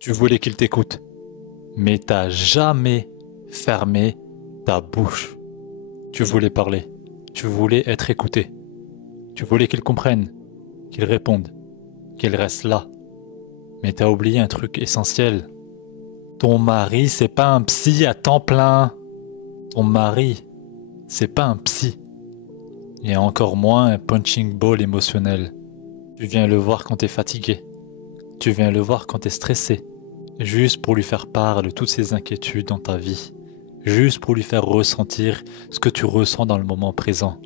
Tu voulais qu'il t'écoute, mais t'as jamais fermé ta bouche. Tu voulais parler, tu voulais être écouté, tu voulais qu'il comprenne, qu'il réponde, qu'il reste là. Mais t'as oublié un truc essentiel. Ton mari, c'est pas un psy à temps plein. Ton mari, c'est pas un psy. Et encore moins un punching ball émotionnel. Tu viens le voir quand t'es fatigué. Tu viens le voir quand t'es stressé. Juste pour lui faire part de toutes ses inquiétudes dans ta vie. Juste pour lui faire ressentir ce que tu ressens dans le moment présent.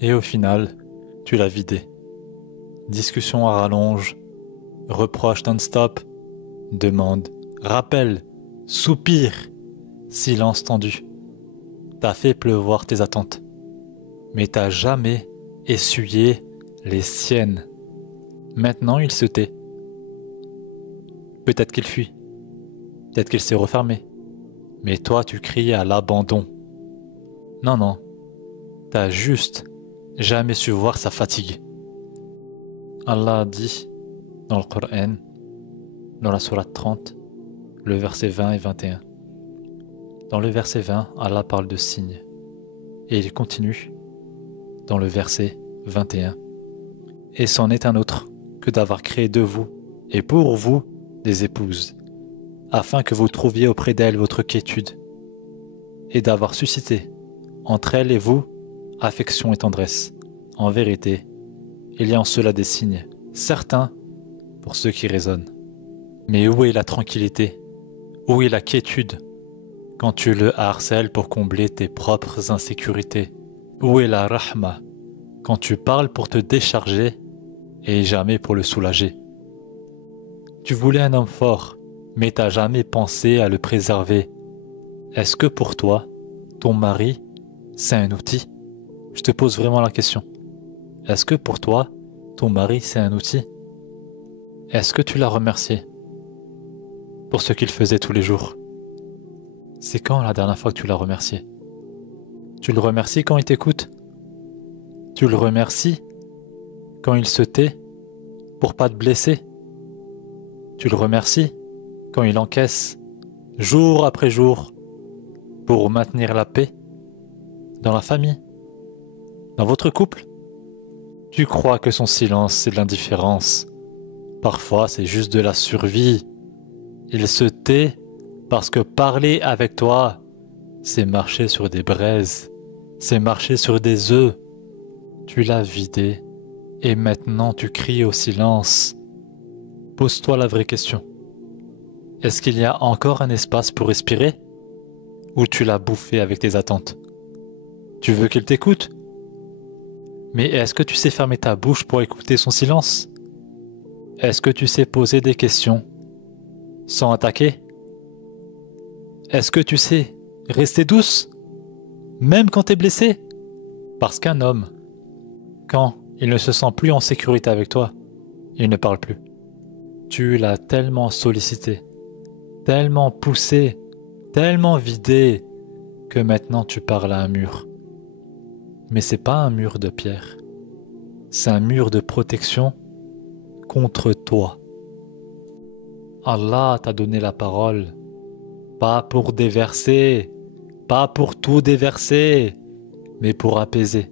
Et au final, tu l'as vidé. Discussion à rallonge, reproche non-stop, demande, rappel, soupir, silence tendu. T'as fait pleuvoir tes attentes, mais t'as jamais essuyé les siennes. Maintenant, il se tait. Peut-être qu'il fuit, peut-être qu'il s'est refermé, mais toi, tu cries à l'abandon. Non, non, t'as juste jamais su voir sa fatigue. Allah a dit dans le Coran, dans la sourate 30, le verset 20 et 21. Dans le verset 20, Allah parle de signes. Et il continue dans le verset 21. Et c'en est un autre que d'avoir créé de vous et pour vous des épouses, afin que vous trouviez auprès d'elles votre quiétude, et d'avoir suscité entre elles et vous affection et tendresse. En vérité, il y a en cela des signes, certains pour ceux qui raisonnent. Mais où est la tranquillité? Où est la quiétude quand tu le harcèles pour combler tes propres insécurités? Où est la rahma quand tu parles pour te décharger et jamais pour le soulager? Tu voulais un homme fort, mais t'as jamais pensé à le préserver. Est-ce que pour toi, ton mari, c'est un outil? Je te pose vraiment la question. Est-ce que pour toi, ton mari, c'est un outil? Est-ce que tu l'as remercié pour ce qu'il faisait tous les jours? C'est quand la dernière fois que tu l'as remercié? Tu le remercies quand il t'écoute? Tu le remercies quand il se tait pour pas te blesser? Tu le remercies quand il encaisse jour après jour pour maintenir la paix dans la famille, dans votre couple? Tu crois que son silence c'est de l'indifférence? Parfois c'est juste de la survie. Il se tait parce que parler avec toi, c'est marcher sur des braises, c'est marcher sur des œufs. Tu l'as vidé et maintenant tu cries au silence. Pose-toi la vraie question. Est-ce qu'il y a encore un espace pour respirer? Ou tu l'as bouffé avec tes attentes? Tu veux qu'il t'écoute? Mais est-ce que tu sais fermer ta bouche pour écouter son silence? Est-ce que tu sais poser des questions sans attaquer? Est-ce que tu sais rester douce, même quand t'es blessé? Parce qu'un homme, quand il ne se sent plus en sécurité avec toi, il ne parle plus. Tu l'as tellement sollicité, tellement poussé, tellement vidé, que maintenant tu parles à un mur. Mais c'est pas un mur de pierre, c'est un mur de protection contre toi. Allah t'a donné la parole, pas pour déverser, pas pour tout déverser, mais pour apaiser,